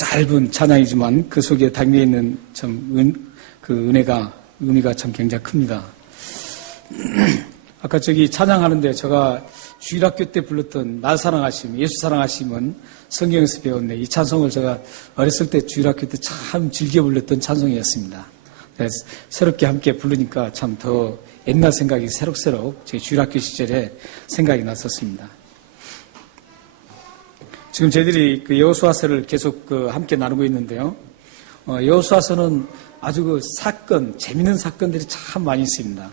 짧은 찬양이지만 그 속에 담겨 있는 의미가 참 굉장히 큽니다. 아까 찬양하는데 제가 주일학교 때 불렀던 날 사랑하심, 예수 사랑하심은 성경에서 배웠네. 이 찬송을 제가 어렸을 때 주일학교 때 참 즐겨 불렀던 찬송이었습니다. 새롭게 함께 부르니까 참 더 옛날 생각이 새록새록 제 주일학교 시절에 생각이 났었습니다. 지금 저희들이 여호수아서를 계속 함께 나누고 있는데요. 여호수아서는 아주 재밌는 사건들이 참 많이 있습니다.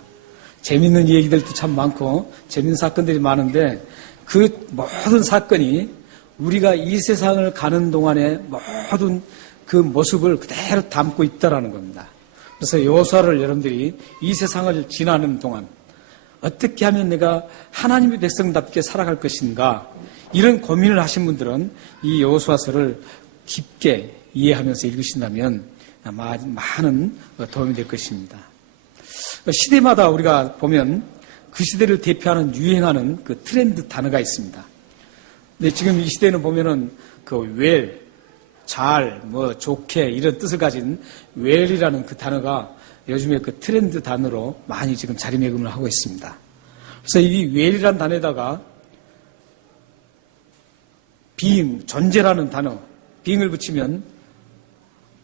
재밌는 얘기들도 참 많고 재밌는 사건들이 많은데 그 모든 사건이 우리가 이 세상을 가는 동안에 모든 그 모습을 그대로 담고 있다라는 겁니다. 그래서 여호수아를 여러분들이 이 세상을 지나는 동안 어떻게 하면 내가 하나님의 백성답게 살아갈 것인가 이런 고민을 하신 분들은 이 여호수아서를 깊게 이해하면서 읽으신다면 많은 도움이 될 것입니다. 시대마다 우리가 보면 그 시대를 대표하는 유행하는 그 트렌드 단어가 있습니다. 근데 지금 이 시대는 보면은 잘, 좋게 이런 뜻을 가진 웰이라는 그 단어가 요즘에 그 트렌드 단어로 많이 지금 자리매김을 하고 있습니다. 그래서 이 웰이라는 단어에다가 존재라는 단어, being을 붙이면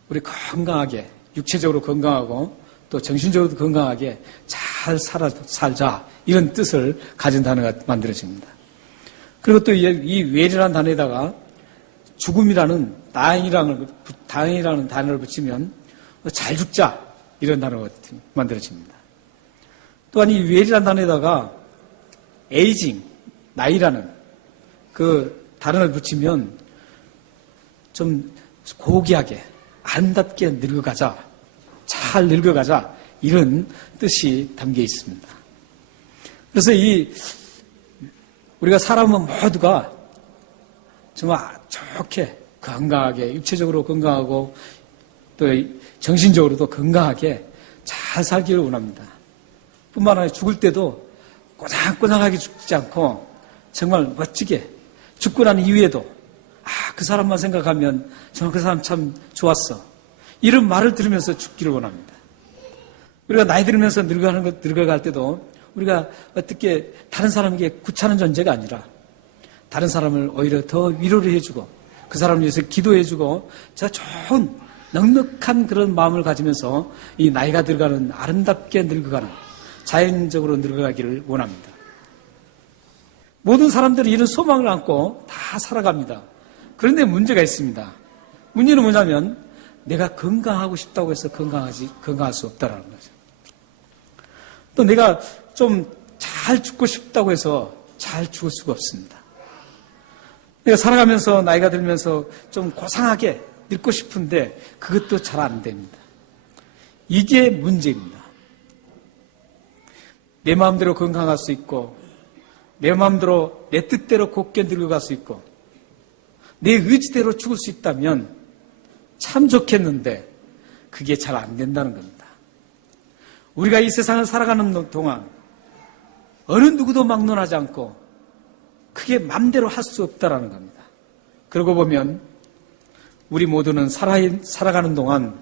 우리 건강하게, 육체적으로 건강하고 또 정신적으로도 건강하게 잘 살자 이런 뜻을 가진 단어가 만들어집니다. 그리고 또 이 웰이라는 단어에다가 죽음이라는 dying이라는 단어를 붙이면 잘 죽자 이런 단어가 만들어집니다. 또한 이 웰이라는 단어에다가 aging, 나이라는 그 단어를 붙이면 좀 고귀하게 아름답게 늙어가자, 잘 늙어가자 이런 뜻이 담겨 있습니다. 그래서 우리가 사람은 모두가 정말 좋게 건강하게 육체적으로 건강하고 또 정신적으로도 건강하게 잘 살기를 원합니다. 뿐만 아니라 죽을 때도 꼬장꼬장하게 죽지 않고 정말 멋지게 죽고 난 이후에도 그 사람만 생각하면 정말 그 사람 참 좋았어. 이런 말을 들으면서 죽기를 원합니다. 우리가 나이 들으면서 늙어갈 때도 우리가 어떻게 다른 사람에게 구차는 존재가 아니라 다른 사람을 오히려 더 위로를 해주고 그 사람을 위해서 기도해주고 저 좋은 넉넉한 그런 마음을 가지면서 이 나이가 들어가는 아름답게 늙어가는 자연적으로 늙어가기를 원합니다. 모든 사람들이 이런 소망을 안고 다 살아갑니다. 그런데 문제가 있습니다. 문제는 뭐냐면 내가 건강하고 싶다고 해서 건강할 수 없다라는 거죠. 또 내가 좀 잘 죽고 싶다고 해서 잘 죽을 수가 없습니다. 내가 살아가면서 나이가 들면서 좀 고상하게 늙고 싶은데 그것도 잘 안 됩니다. 이게 문제입니다. 내 마음대로 건강할 수 있고 내 마음대로 내 뜻대로 곱게 늙어갈 수 있고 내 의지대로 죽을 수 있다면 참 좋겠는데 그게 잘 안 된다는 겁니다. 우리가 이 세상을 살아가는 동안 어느 누구도 막론하지 않고 그게 맘대로 할 수 없다라는 겁니다. 그러고 보면 우리 모두는 살아가는 동안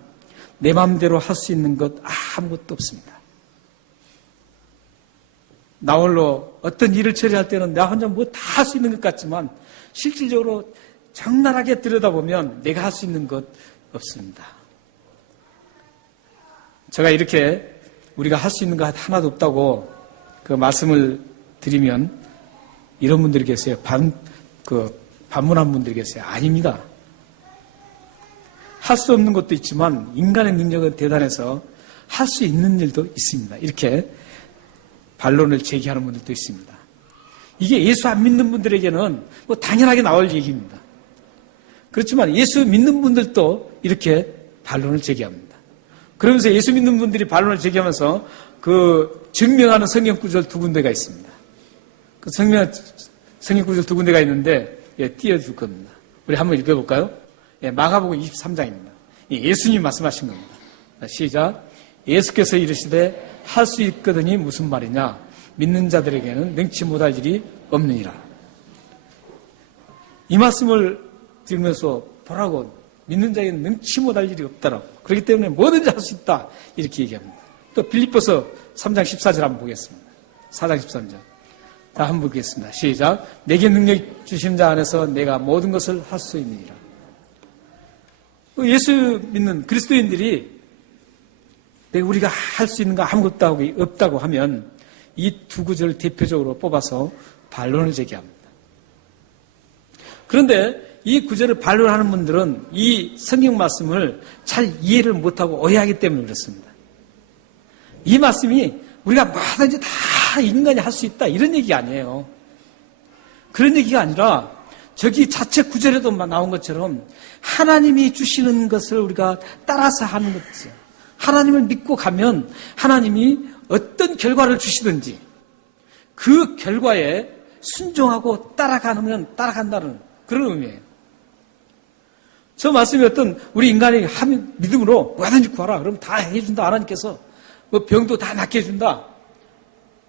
내 맘대로 할 수 있는 것 아무것도 없습니다. 나 홀로 어떤 일을 처리할 때는 나 혼자 뭐 다 할 수 있는 것 같지만 실질적으로 적나라하게 들여다보면 내가 할 수 있는 것 없습니다. 제가 이렇게 우리가 할 수 있는 것 하나도 없다고 그 말씀을 드리면 이런 분들이 계세요. 반문한 분들이 계세요. 아닙니다. 할 수 없는 것도 있지만 인간의 능력은 대단해서 할 수 있는 일도 있습니다. 이렇게 반론을 제기하는 분들도 있습니다. 이게 예수 안 믿는 분들에게는 뭐 당연하게 나올 얘기입니다. 그렇지만 예수 믿는 분들도 이렇게 반론을 제기합니다. 그러면서 예수 믿는 분들이 반론을 제기하면서 그 증명하는 성경 구절 두 군데가 있습니다. 그 성경 구절 두 군데가 있는데 띄워줄 겁니다. 우리 한번 읽어볼까요? 마가복음 23장입니다. 예수님 말씀하신 겁니다. 시작. 예수께서 이르시되 할 수 있거든이 무슨 말이냐? 믿는 자들에게는 능치 못할 일이 없느니라. 이 말씀을 들으면서 보라고 믿는 자에게는 능치 못할 일이 없다라고. 그렇기 때문에 뭐든지 할 수 있다. 이렇게 얘기합니다. 또 빌립보서 3장 14절 한번 보겠습니다. 4장 13절. 다 한번 보겠습니다. 시작. 내게 능력 주신 자 안에서 내가 모든 것을 할 수 있느니라. 예수 믿는 그리스도인들이 우리가 할 수 있는 거 아무것도 없다고 하면 이 두 구절을 대표적으로 뽑아서 반론을 제기합니다. 그런데 이 구절을 반론하는 분들은 이 성경 말씀을 잘 이해를 못하고 오해하기 때문에 그렇습니다. 이 말씀이 우리가 뭐든지 다 인간이 할 수 있다 이런 얘기가 아니에요. 그런 얘기가 아니라 저기 자체 구절에도 나온 것처럼 하나님이 주시는 것을 우리가 따라서 하는 것이죠. 하나님을 믿고 가면 하나님이 어떤 결과를 주시든지 그 결과에 순종하고 따라가면 따라간다는 그런 의미예요. 저 말씀이 어떤 우리 인간이 하면 믿음으로 뭐든지 구하라 그러면 다 해준다. 하나님께서 뭐 병도 다 낫게 해준다.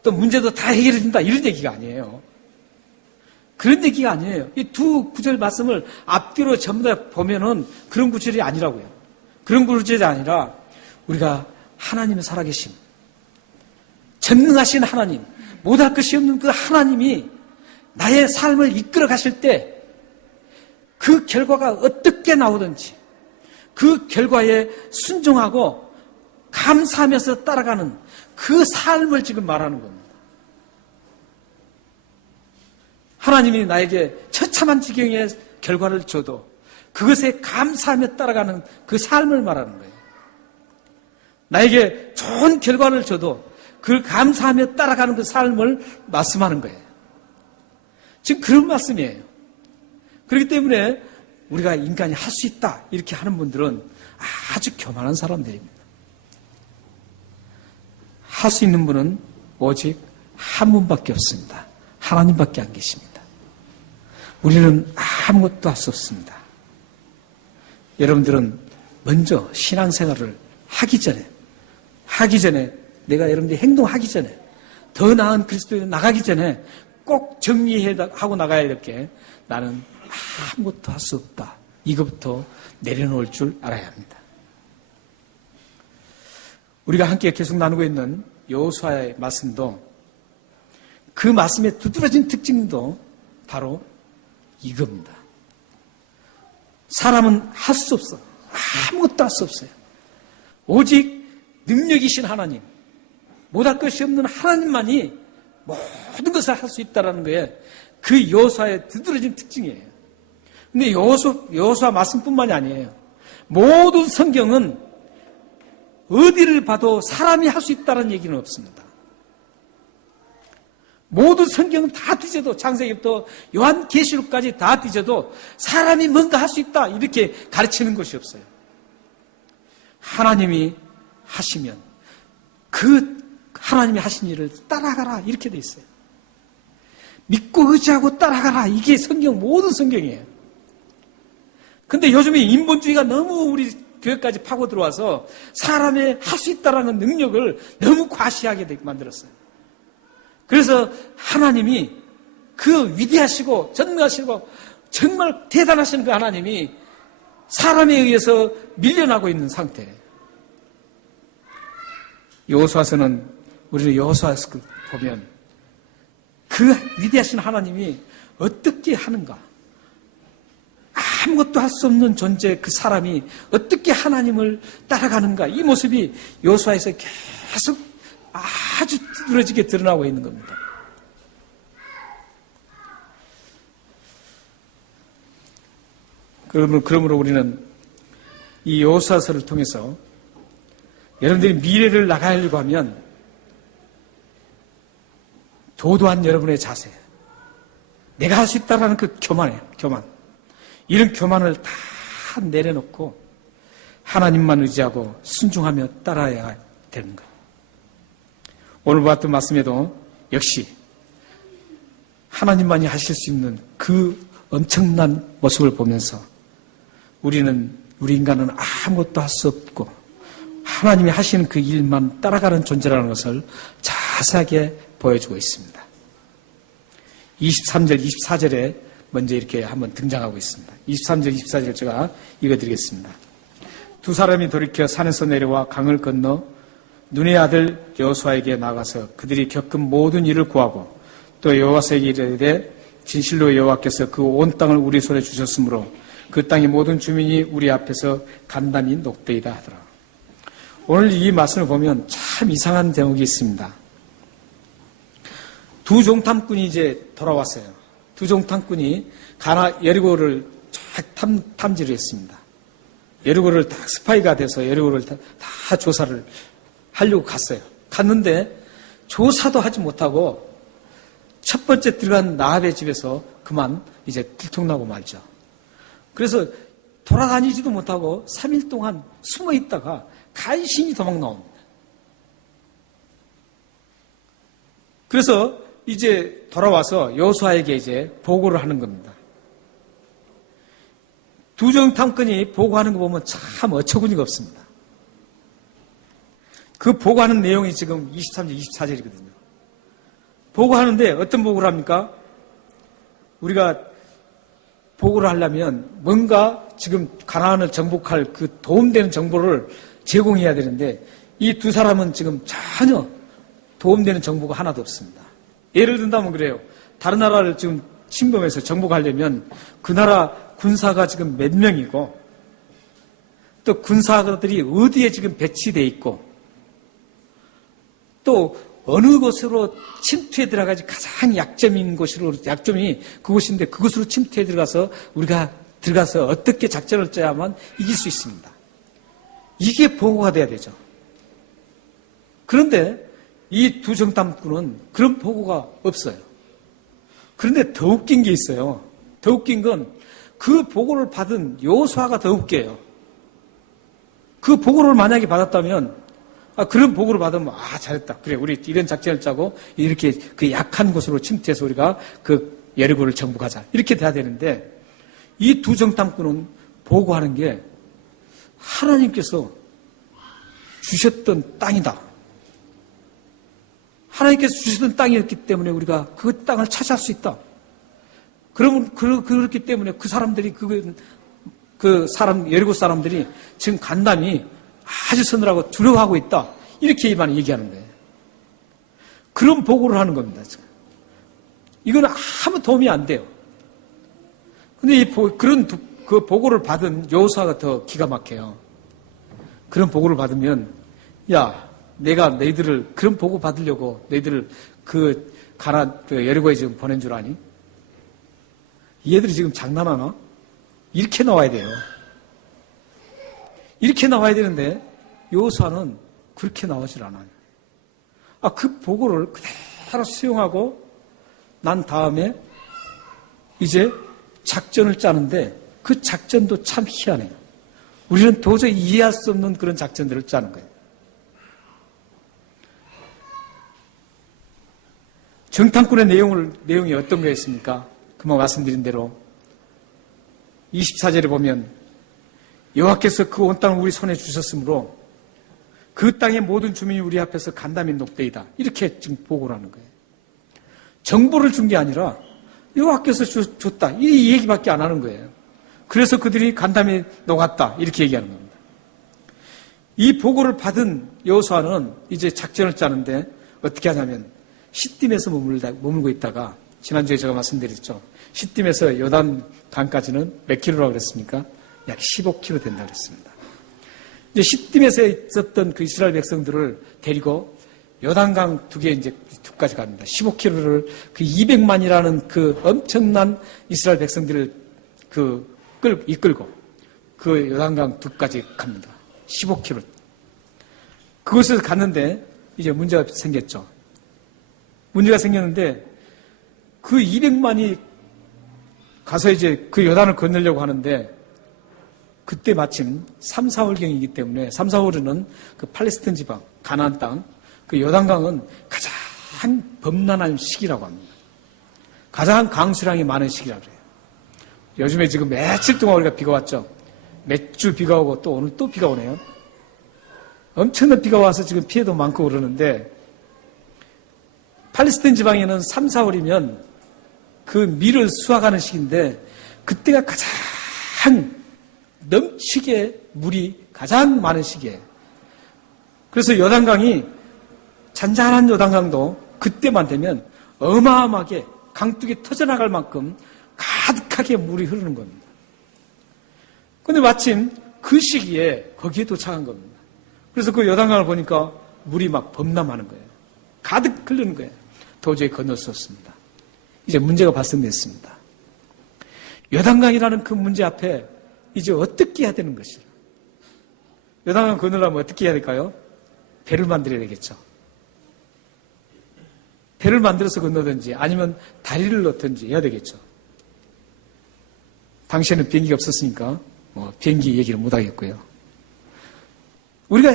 또 문제도 다 해결해 준다. 이런 얘기가 아니에요. 그런 얘기가 아니에요. 이 두 구절 말씀을 앞뒤로 전부 다 보면은 그런 구절이 아니라고요. 그런 구절이 아니라 우리가 하나님의 살아계심, 전능하신 하나님, 못할 것이 없는 그 하나님이 나의 삶을 이끌어 가실 때 그 결과가 어떻게 나오든지 그 결과에 순종하고 감사하면서 따라가는 그 삶을 지금 말하는 겁니다. 하나님이 나에게 처참한 지경의 결과를 줘도 그것에 감사하며 따라가는 그 삶을 말하는 거예요. 나에게 좋은 결과를 줘도 그걸 감사하며 따라가는 그 삶을 말씀하는 거예요. 지금 그런 말씀이에요. 그렇기 때문에 우리가 인간이 할 수 있다 이렇게 하는 분들은 아주 교만한 사람들입니다. 할 수 있는 분은 오직 한 분밖에 없습니다. 하나님밖에 안 계십니다. 우리는 아무것도 할 수 없습니다. 여러분들은 먼저 신앙생활을 하기 전에 내가 여러분들이 행동하기 전에 더 나은 그리스도에 나가기 전에 꼭 정리하고 나가야 될 게 나는 아무것도 할 수 없다. 이것부터 내려놓을 줄 알아야 합니다. 우리가 함께 계속 나누고 있는 여호수아의 말씀도 그 말씀의 두드러진 특징도 바로 이겁니다. 사람은 할 수 없어. 아무것도 할 수 없어요. 오직 능력이신 하나님, 못할 것이 없는 하나님만이 모든 것을 할 수 있다는 게 그 여호수아의 두드러진 특징이에요. 근데 여호수아 말씀뿐만이 아니에요. 모든 성경은 어디를 봐도 사람이 할 수 있다는 얘기는 없습니다. 모든 성경은 다 뒤져도 창세기부터 요한계시록까지 다 뒤져도 사람이 뭔가 할 수 있다 이렇게 가르치는 것이 없어요. 하나님이 하시면 그 하나님이 하신 일을 따라가라 이렇게 돼 있어요. 믿고 의지하고 따라가라 이게 모든 성경이에요. 근데 요즘에 인본주의가 너무 우리 교회까지 파고 들어와서 사람의 할 수 있다라는 능력을 너무 과시하게 만들었어요. 그래서 하나님이 그 위대하시고 전능하시고 정말 대단하신 그 하나님이 사람에 의해서 밀려나고 있는 상태예요. 여호수아서는 우리를 여호수아서 보면 그 위대하신 하나님이 어떻게 하는가, 아무것도 할 수 없는 존재 그 사람이 어떻게 하나님을 따라가는가, 이 모습이 여호수아에서 계속 아주 두드러지게 드러나고 있는 겁니다. 그러므로 우리는 이 여호수아서를 통해서 여러분들이 미래를 나가려고 하면 도도한 여러분의 자세, 내가 할 수 있다라는 그 교만. 이런 교만을 다 내려놓고 하나님만 의지하고 순종하며 따라야 되는 것. 오늘 봤던 말씀에도 역시 하나님만이 하실 수 있는 그 엄청난 모습을 보면서 우리 인간은 아무것도 할 수 없고 하나님이 하시는 그 일만 따라가는 존재라는 것을 자세하게 보여주고 있습니다. 23절, 24절에 먼저 이렇게 한번 등장하고 있습니다. 23절, 24절 제가 읽어드리겠습니다. 두 사람이 돌이켜 산에서 내려와 강을 건너 눈의 아들 여호수아에게 나가서 그들이 겪은 모든 일을 구하고 또 여호와에게 이르되 진실로 여호와께서 그 온 땅을 우리 손에 주셨으므로 그 땅의 모든 주민이 우리 앞에서 간담이 녹되이다 하더라. 오늘 이 말씀을 보면 참 이상한 대목이 있습니다. 두 종탐꾼이 이제 돌아왔어요. 두 종탐꾼이 여리고를 쫙 탐지를 했습니다. 여리고를 다 스파이가 돼서 여리고를 다 조사를 하려고 갔어요. 갔는데 조사도 하지 못하고 첫 번째 들어간 나합의 집에서 그만 이제 들통나고 말죠. 그래서 돌아다니지도 못하고 3일 동안 숨어 있다가 간신히 도망 나옵니다. 그래서 이제 돌아와서 여호수아에게 이제 보고를 하는 겁니다. 두 정탐꾼이 보고하는 거 보면 참 어처구니가 없습니다. 그 보고하는 내용이 지금 23절, 24절이거든요. 보고하는데 어떤 보고를 합니까? 우리가 보고를 하려면 뭔가 지금 가나안을 정복할 그 도움되는 정보를 제공해야 되는데 이 두 사람은 지금 전혀 도움되는 정보가 하나도 없습니다. 예를 든다면 그래요. 다른 나라를 지금 침범해서 정복하려면 그 나라 군사가 지금 몇 명이고 또 군사들이 어디에 지금 배치되어 있고 또 어느 곳으로 침투해 들어가지 가장 약점인 약점이 그곳인데 그곳으로 침투해 들어가서 우리가 들어가서 어떻게 작전을 짜야만 이길 수 있습니다. 이게 보고가 돼야 되죠. 그런데 이 두 정탐꾼은 그런 보고가 없어요. 그런데 더 웃긴 게 있어요. 더 웃긴 건 그 보고를 받은 여호수아가 더 웃겨요. 그 보고를 만약에 받았다면 그런 보고를 받으면 잘했다. 그래 우리 이런 작전을 짜고 이렇게 그 약한 곳으로 침투해서 우리가 그 여리고를 정복하자. 이렇게 돼야 되는데 이 두 정탐꾼은 보고하는 게 하나님께서 주셨던 땅이다. 하나님께서 주셨던 땅이었기 때문에 우리가 그 땅을 차지할 수 있다. 그러면 그렇기 때문에 그 사람들이 여리고 사람들이 지금 간담이 아주 서늘하고 두려워하고 있다. 이렇게만 얘기하는 거예요. 그런 보고를 하는 겁니다. 지금. 이건 아무 도움이 안 돼요. 근데 그 보고를 받은 여호수아가 더 기가 막혀요. 그런 보고를 받으면 내가 너희들을 그런 보고 받으려고 너희들을 그 여리고에 지금 보낸 줄 아니? 얘들이 지금 장난하나? 이렇게 나와야 돼요. 이렇게 나와야 되는데 여호수아는 그렇게 나오질 않아요. 그 보고를 그대로 수용하고 난 다음에 이제 작전을 짜는데 그 작전도 참 희한해요. 우리는 도저히 이해할 수 없는 그런 작전들을 짜는 거예요. 정탐꾼의 내용이 어떤 거였습니까? 금방 말씀드린 대로 24절에 보면 여호와께서 그 온 땅을 우리 손에 주셨으므로 그 땅의 모든 주민이 우리 앞에서 간담이 녹되이다. 이렇게 지금 보고를 하는 거예요. 정보를 준 게 아니라 여호와께서 줬다. 이 얘기밖에 안 하는 거예요. 그래서 그들이 간담이 녹았다. 이렇게 얘기하는 겁니다. 이 보고를 받은 여호수아는 이제 작전을 짜는데 어떻게 하냐면 시딤에서 머물고 있다가 지난주에 제가 말씀드렸죠. 시딤에서 요단 강까지는 몇 킬로라고 그랬습니까? 약 15km 된다고 그랬습니다. 이제 시딤에서 있었던 그 이스라엘 백성들을 데리고 요단강 두까지 갑니다. 15km를 그 200만이라는 그 엄청난 이스라엘 백성들을 이끌고 그 요단강 두까지 갑니다. 15km. 그곳에서 갔는데 이제 문제가 생겼죠. 문제가 생겼는데 그 200만이 가서 이제 그 요단을 건너려고 하는데 그때 마침 3, 4월경이기 때문에 3, 4월에는 그 팔레스타인 지방, 가나안 땅, 그 요단강은 가장 범람한 시기라고 합니다. 가장 강수량이 많은 시기라고 해요. 요즘에 지금 며칠 동안 우리가 비가 왔죠. 몇 주 비가 오고 또 오늘 또 비가 오네요. 엄청난 비가 와서 지금 피해도 많고 그러는데 팔레스타인 지방에는 3, 4월이면 그 밀을 수확하는 시기인데 그때가 가장 넘치게 물이 가장 많은 시기예요. 그래서 요단강이 잔잔한 요단강도 그때만 되면 어마어마하게 강둑이 터져나갈 만큼 가득하게 물이 흐르는 겁니다. 그런데 마침 그 시기에 거기에 도착한 겁니다. 그래서 그 요단강을 보니까 물이 막 범람하는 거예요. 가득 흐르는 거예요. 도저히 건널 수 없습니다. 이제 문제가 발생됐습니다. 요단강이라는 그 문제 앞에 이제 어떻게 해야 되는 것이라. 요단강 건너려면 어떻게 해야 될까요? 배를 만들어야 되겠죠. 배를 만들어서 건너든지 아니면 다리를 넣든지 해야 되겠죠. 당시에는 비행기가 없었으니까 비행기 얘기를 못 하겠고요. 우리가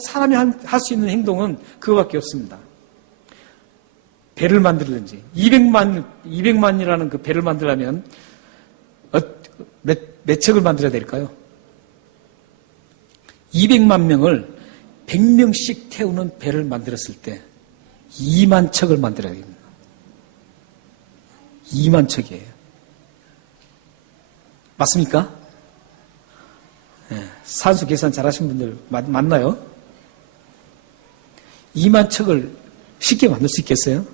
사람이 할 수 있는 행동은 그거밖에 없습니다. 배를 만들든지 200만이라는 그 배를 만들려면 몇 척을 만들어야 될까요? 200만 명을 100명씩 태우는 배를 만들었을 때 2만 척을 만들어야 됩니다. 2만 척이에요. 맞습니까? 네, 산수 계산 잘하신 분들 맞나요? 2만 척을 쉽게 만들 수 있겠어요?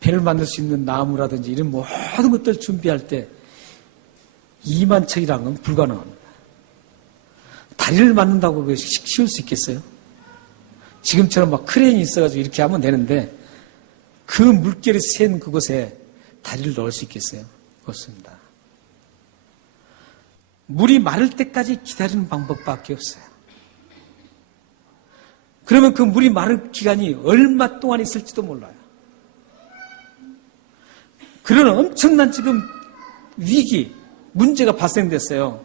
배를 만들 수 있는 나무라든지 이런 모든 것들 준비할 때 2만 척이라는 건 불가능합니다. 다리를 만든다고 그게 쉬울 수 있겠어요? 지금처럼 막 크레인이 있어가지고 이렇게 하면 되는데 그 물결이 센 그곳에 다리를 넣을 수 있겠어요? 없습니다. 물이 마를 때까지 기다리는 방법밖에 없어요. 그러면 그 물이 마를 기간이 얼마 동안 있을지도 몰라요. 그런 엄청난 지금 위기, 문제가 발생됐어요.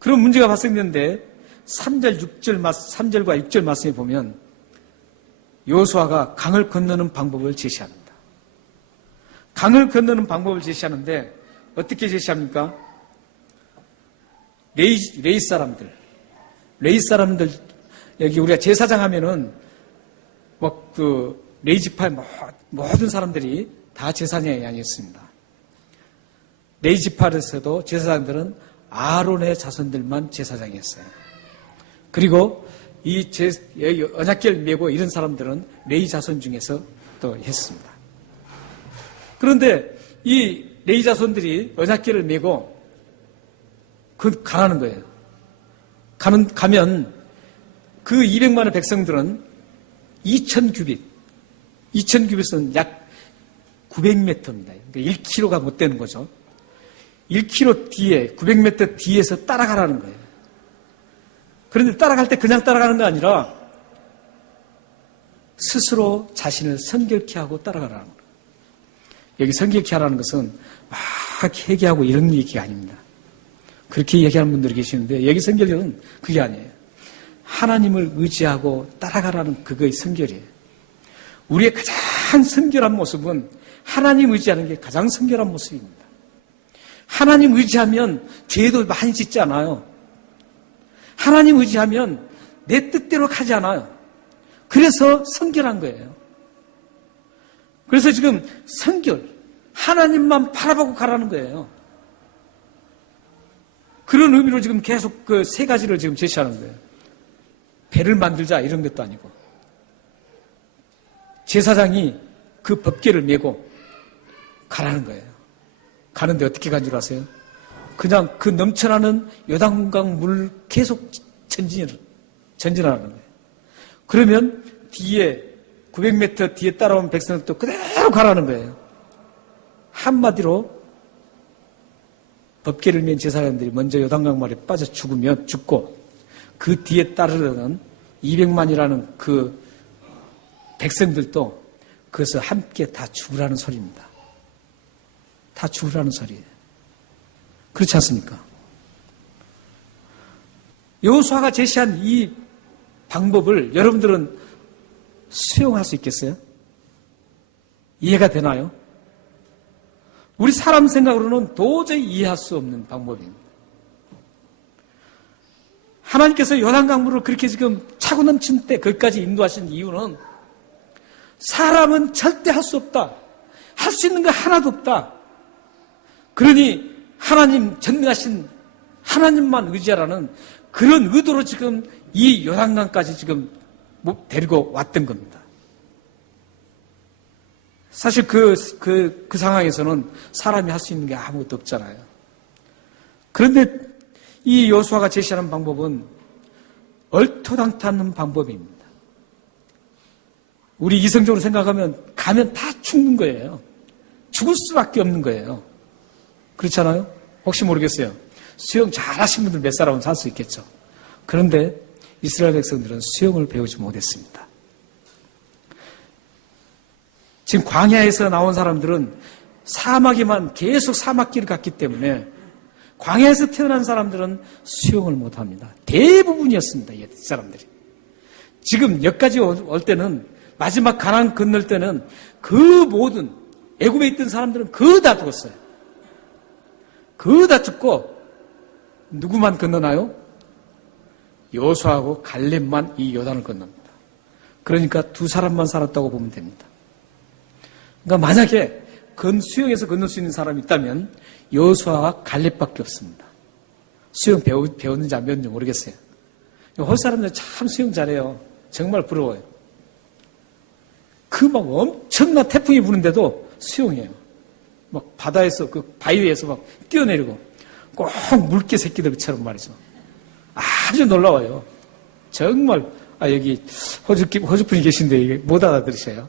그런 문제가 발생됐는데 3절과 6절 말씀에 보면 여호수아가 강을 건너는 방법을 제시합니다. 강을 건너는 방법을 제시하는데 어떻게 제시합니까? 레이 사람들, 여기 우리가 제사장 하면은 레이 지파의 모든 사람들이 다 제사장이 아니었습니다. 레이 지파에서도 제사장들은 아론의 자손들만 제사장이었어요. 그리고 여기 언약궤를 메고 이런 사람들은 레이 자손 중에서 또 했습니다. 그런데 이 레이 자손들이 언약궤를 메고 가라는 거예요. 가면 그 200만의 백성들은 2,000규빗은 약 900m입니다. 그러니까 1km가 못 되는 거죠. 1km 뒤에, 900m 뒤에서 따라가라는 거예요. 그런데 따라갈 때 그냥 따라가는 게 아니라 스스로 자신을 성결케 하고 따라가라는 거예요. 여기 성결케 하라는 것은 막 회개하고 이런 얘기가 아닙니다. 그렇게 얘기하는 분들이 계시는데 여기 성결은 그게 아니에요. 하나님을 의지하고 따라가라는 그거의 성결이에요. 우리의 가장 성결한 모습은 하나님 의지하는 게 가장 성결한 모습입니다. 하나님 의지하면 죄도 많이 짓지 않아요. 하나님 의지하면 내 뜻대로 가지 않아요. 그래서 성결한 거예요. 그래서 지금 성결, 하나님만 바라보고 가라는 거예요. 그런 의미로 지금 계속 그 세 가지를 지금 제시하는 거예요. 배를 만들자 이런 것도 아니고 제사장이 그 법궤를 메고 가라는 거예요. 가는데 어떻게 간 줄 아세요? 그냥 그 넘쳐나는 요단강 물 계속 전진하는 거예요. 그러면 뒤에 900m 뒤에 따라온 백성은 또 그대로 가라는 거예요. 한마디로 법궤를 맨 제사장들이 먼저 요단강 말에 빠져 죽고 그 뒤에 따르는 200만이라는 그 백성들도 그것을 함께 다 죽으라는 소리입니다. 다 죽으라는 소리예요. 그렇지 않습니까? 여호수아가 제시한 이 방법을 여러분들은 수용할 수 있겠어요? 이해가 되나요? 우리 사람 생각으로는 도저히 이해할 수 없는 방법입니다. 하나님께서 요단강물을 그렇게 지금 차고 넘친 때 거기까지 인도하신 이유는 사람은 절대 할 수 없다. 할 수 있는 거 하나도 없다. 그러니 하나님 전능하신 하나님만 의지하라는 그런 의도로 지금 이 요단강까지 지금 데리고 왔던 겁니다. 사실 그 상황에서는 사람이 할 수 있는 게 아무것도 없잖아요. 그런데 이 여호수아가 제시하는 방법은 얼토당토하는 방법입니다. 우리 이성적으로 생각하면 가면 다 죽는 거예요. 죽을 수밖에 없는 거예요. 그렇잖아요? 혹시 모르겠어요. 수영 잘하신 분들 몇 사람은 살 수 있겠죠. 그런데 이스라엘 백성들은 수영을 배우지 못했습니다. 지금 광야에서 나온 사람들은 사막에만 계속 사막길을 갔기 때문에 광야에서 태어난 사람들은 수영을 못합니다. 대부분이었습니다. 이 사람들이. 지금 여기까지 올 때는 마지막 가나안 건널 때는 그 모든 애굽에 있던 사람들은 그거 다 죽었어요. 그거 다 죽고 누구만 건너나요? 여호수아하고 갈렙만 이 요단을 건넙니다. 그러니까 두 사람만 살았다고 보면 됩니다. 그러니까 만약에 수영에서 건널 수 있는 사람이 있다면 여호수아와 갈렙밖에 없습니다. 수영 배웠는지 안 배웠는지 모르겠어요. 홀 사람들 참 수영 잘해요. 정말 부러워요. 그 막 엄청난 태풍이 부는데도 수영해요. 막 바다에서 그 바위에서 막 뛰어내리고 꼭 물개 새끼들처럼 말이죠. 아주 놀라워요. 정말 여기 호주분이 계신데 이게 못 알아들으셔요.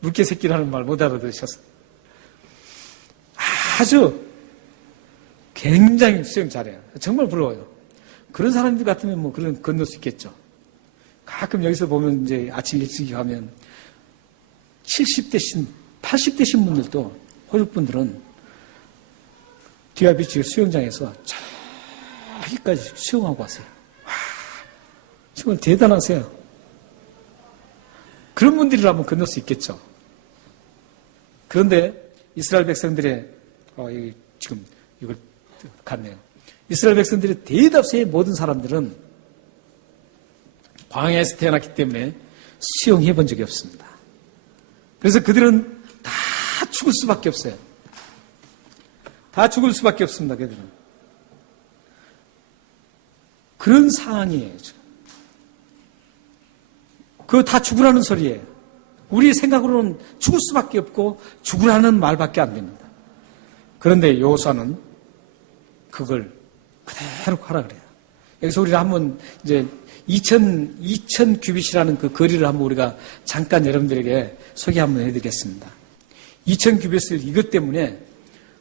물개 새끼라는 말 못 알아들으셔서 아주 굉장히 수영 잘해요. 정말 부러워요. 그런 사람들 같으면 뭐 그런 건널 수 있겠죠. 가끔 여기서 보면 이제 아침 일찍 가면 70대신 80대신 분들도 호주분들은 디아비치 수영장에서 저기까지 수영하고 왔어요. 와, 정말 대단하세요. 그런 분들이라면 건널 수 있겠죠. 그런데 이스라엘 백성들의 지금 이걸 갔네요. 이스라엘 백성들의 대다수의 모든 사람들은 광야에서 태어났기 때문에 수영해 본 적이 없습니다. 그래서 그들은 다 죽을 수밖에 없어요. 다 죽을 수밖에 없습니다. 그들은. 그런 상황이에요. 지금. 그거 다 죽으라는 소리예요. 우리 생각으로는 죽을 수밖에 없고 죽으라는 말밖에 안 됩니다. 그런데 여호수아는 그걸 그대로 하라 그래요. 여기서 우리가 한번 이제 2000 규빗이라는 그 거리를 한번 우리가 잠깐 여러분들에게 소개 한번 해드리겠습니다. 2000 규빗을 이것 때문에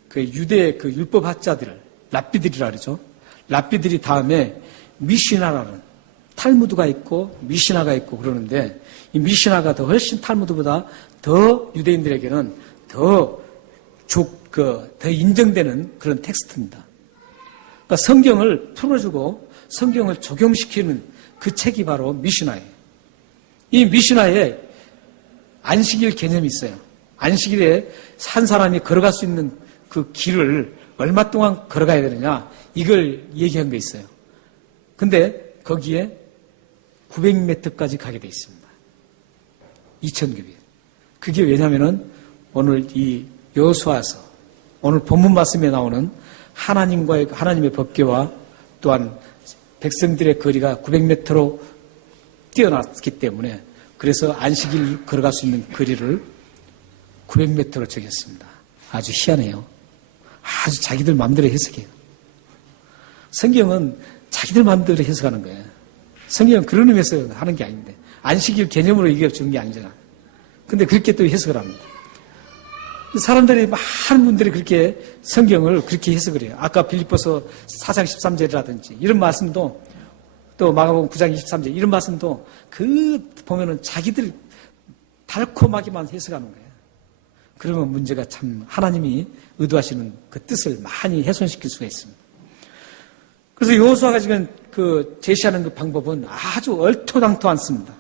그 유대 그 율법 학자들, 랍비들이라 그러죠. 랍비들이 다음에 미시나라는 탈무드가 있고 미시나가 있고 그러는데 이 미시나가 더 훨씬 탈무드보다 더 유대인들에게는 더 인정되는 그런 텍스트입니다. 그러니까 성경을 풀어주고 성경을 적용시키는 그 책이 바로 미시나예요. 이 미시나에 안식일 개념이 있어요. 안식일에 한 사람이 걸어갈 수 있는 그 길을 얼마 동안 걸어가야 되느냐 이걸 얘기한 게 있어요. 근데 거기에 900m까지 가게 돼 있습니다. 2000규빗. 그게 왜냐면은 오늘 이 여호수아서 오늘 본문 말씀에 나오는 하나님의 법궤와 또한 백성들의 거리가 900m로 뛰어났기 때문에 그래서 안식일 걸어갈 수 있는 거리를 900m로 정했습니다. 아주 희한해요. 아주 자기들 마음대로 해석해요. 성경은 자기들 마음대로 해석하는 거예요. 성경은 그런 의미에서 하는 게 아닌데 안식일 개념으로 이게 주는 게 아니잖아. 근데 그렇게 또 해석을 합니다. 사람들이 많은 분들이 그렇게 성경을 그렇게 해석을 해요. 아까 빌립보서 4장 13절이라든지 이런 말씀도 또 마가복음 9장 23절 이런 말씀도 보면은 자기들 달콤하게만 해석하는 거예요. 그러면 문제가 참 하나님이 의도하시는 그 뜻을 많이 훼손시킬 수가 있습니다. 그래서 여호수아가 지금 그 제시하는 그 방법은 아주 얼토당토 않습니다.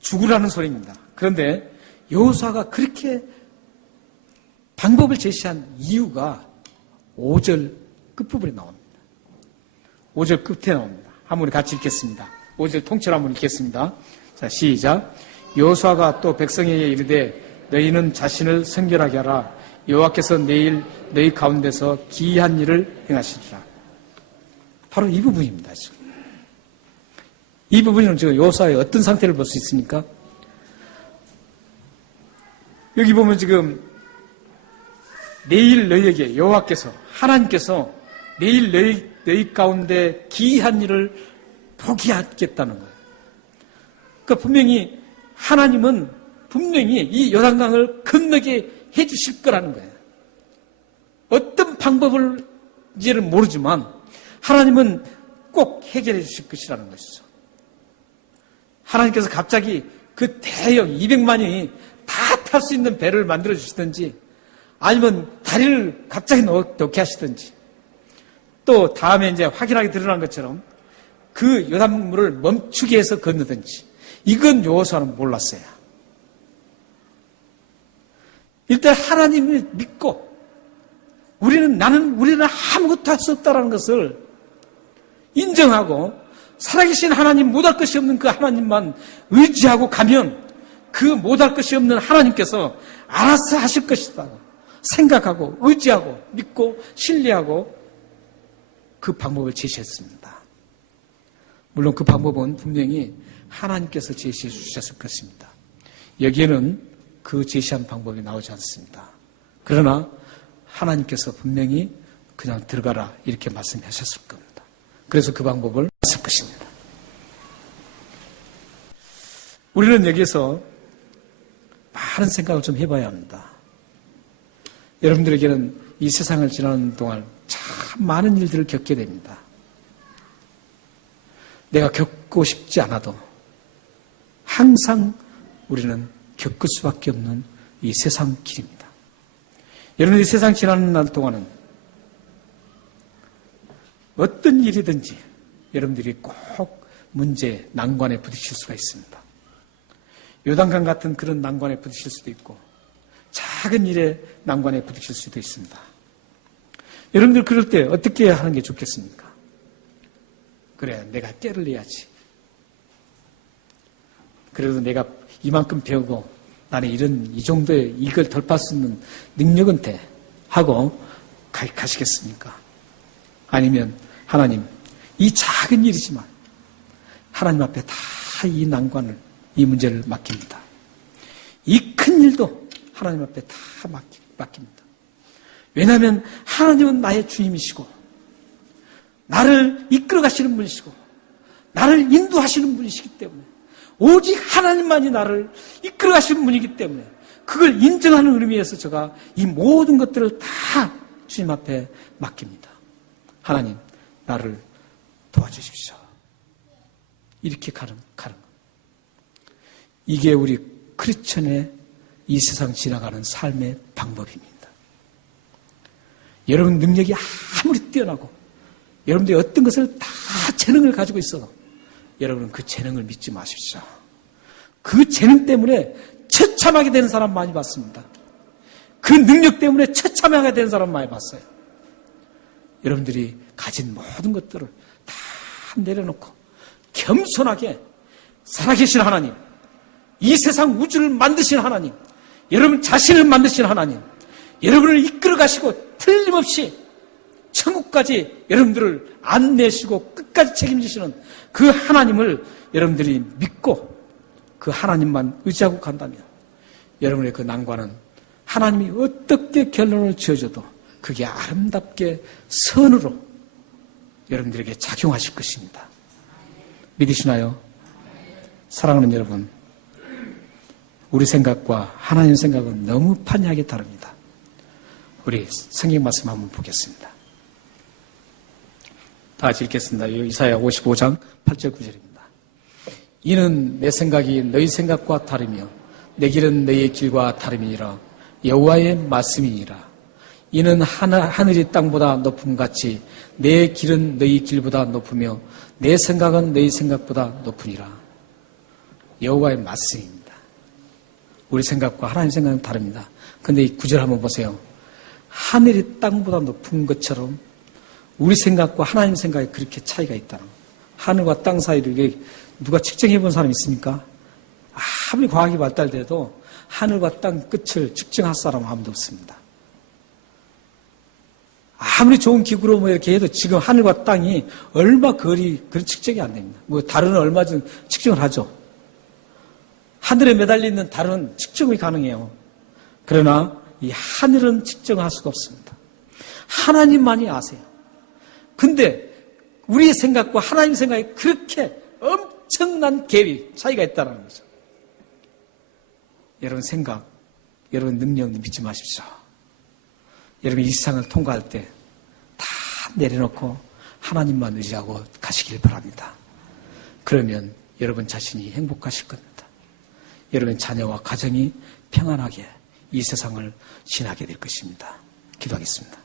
죽으라는 소리입니다. 그런데 여호수아가 그렇게 방법을 제시한 이유가 5절 끝부분에 나옵니다. 5절 끝에 나옵니다. 한번 같이 읽겠습니다. 5절 통째로 한번 읽겠습니다. 자, 시작. 여호수아가 또 백성에게 이르되 너희는 자신을 성결하게 하라. 여호와께서 내일 너희 가운데서 기이한 일을 행하시리라. 바로 이 부분입니다. 지금. 이 부분은 지금 여호수아의 어떤 상태를 볼 수 있습니까? 여기 보면 지금 내일 너희에게 여호와께서 하나님께서 내일 너희 가운데 기이한 일을 보게 하겠다는 거예요. 그러니까 분명히 하나님은 분명히 이 요단강을 건너게 해 주실 거라는 거예요. 어떤 방법을지는 모르지만 하나님은 꼭 해결해 주실 것이라는 것이죠. 하나님께서 갑자기 그 대형 200만이 다 탈 수 있는 배를 만들어 주시든지 아니면 다리를 갑자기 놓게 하시든지 또 다음에 이제 확인하게 드러난 것처럼 그 요단물을 멈추게 해서 건너든지 이건 여호수아는 몰랐어요. 일단 하나님을 믿고 우리는 아무것도 할 수 없다는 것을 인정하고 살아계신 하나님, 못할 것이 없는 그 하나님만 의지하고 가면 그 못할 것이 없는 하나님께서 알아서 하실 것이다 생각하고 의지하고 믿고 신뢰하고 그 방법을 제시했습니다. 물론 그 방법은 분명히 하나님께서 제시해 주셨을 것입니다. 여기에는 그 제시한 방법이 나오지 않습니다. 그러나 하나님께서 분명히 그냥 들어가라 이렇게 말씀하셨을 겁니다. 그래서 그 방법을 했을 것입니다. 우리는 여기에서 많은 생각을 좀 해봐야 합니다. 여러분들에게는 이 세상을 지나는 동안 참 많은 일들을 겪게 됩니다. 내가 겪고 싶지 않아도 항상 우리는 겪을 수밖에 없는 이 세상 길입니다. 여러분들이 세상 지나는 날 동안은 어떤 일이든지 여러분들이 꼭 문제, 난관에 부딪힐 수가 있습니다. 요단강 같은 그런 난관에 부딪힐 수도 있고 작은 일에 난관에 부딪힐 수도 있습니다. 여러분들 그럴 때 어떻게 하는 게 좋겠습니까? 그래, 내가 떼를 내야지. 그래도 내가 이만큼 배우고 나는 이 정도의 이걸 돌파할 수 있는 능력은 돼 하고 가시겠습니까? 아니면 하나님, 이 작은 일이지만 하나님 앞에 다 이 난관을, 이 문제를 맡깁니다. 이 큰 일도 하나님 앞에 다 맡깁니다. 왜냐하면 하나님은 나의 주임이시고 나를 이끌어 가시는 분이시고 나를 인도하시는 분이시기 때문에 오직 하나님만이 나를 이끌어 가시는 분이기 때문에 그걸 인정하는 의미에서 제가 이 모든 것들을 다 주님 앞에 맡깁니다. 하나님, 나를 도와주십시오. 이렇게 가는 것. 이게 우리 크리스천의 이 세상 지나가는 삶의 방법입니다. 여러분 능력이 아무리 뛰어나고 여러분들이 어떤 것을 다 재능을 가지고 있어도 여러분은 그 재능을 믿지 마십시오. 그 재능 때문에 처참하게 되는 사람 많이 봤습니다. 그 능력 때문에 처참하게 되는 사람 많이 봤어요. 여러분들이 가진 모든 것들을 다 내려놓고 겸손하게 살아계신 하나님, 이 세상 우주를 만드신 하나님, 여러분 자신을 만드신 하나님, 여러분을 이끌어 가시고 틀림없이 천국까지 여러분들을 안내시고 끝까지 책임지시는 그 하나님을 여러분들이 믿고 그 하나님만 의지하고 간다면 여러분의 그 난관은 하나님이 어떻게 결론을 지어줘도 그게 아름답게 선으로 여러분들에게 작용하실 것입니다. 믿으시나요? 사랑하는 여러분, 우리 생각과 하나님 생각은 너무 판이하게 다릅니다. 우리 성경 말씀 한번 보겠습니다. 다 같이 읽겠습니다. 이사야 55장 8절 9절입니다. 이는 내 생각이 너희 생각과 다르며 내 길은 너희의 길과 다름이니라. 여호와의 말씀이니라. 이는 하늘이 땅보다 높음같이 내 길은 너희 길보다 높으며 내 생각은 너희 생각보다 높으니라. 여호와의 말씀입니다. 우리 생각과 하나님 생각은 다릅니다. 그런데 이 구절 한번 보세요. 하늘이 땅보다 높은 것처럼 우리 생각과 하나님 생각이 그렇게 차이가 있다는 거예요. 하늘과 땅 사이를 누가 측정해 본 사람 있습니까? 아무리 과학이 발달돼도 하늘과 땅 끝을 측정할 사람은 아무도 없습니다. 아무리 좋은 기구로 뭐 이렇게 해도 지금 하늘과 땅이 얼마 거리 측정이 안 됩니다. 뭐 달은 얼마든 측정을 하죠. 하늘에 매달려 있는 달은 측정이 가능해요. 그러나 이 하늘은 측정할 수가 없습니다. 하나님만이 아세요. 근데 우리의 생각과 하나님 생각이 그렇게 엄청난 갭이 차이가 있다는 거죠. 여러분 생각, 여러분 능력 믿지 마십시오. 여러분 이 세상을 통과할 때 다 내려놓고 하나님만 의지하고 가시길 바랍니다. 그러면 여러분 자신이 행복하실 겁니다. 여러분 자녀와 가정이 평안하게 이 세상을 지나게 될 것입니다. 기도하겠습니다.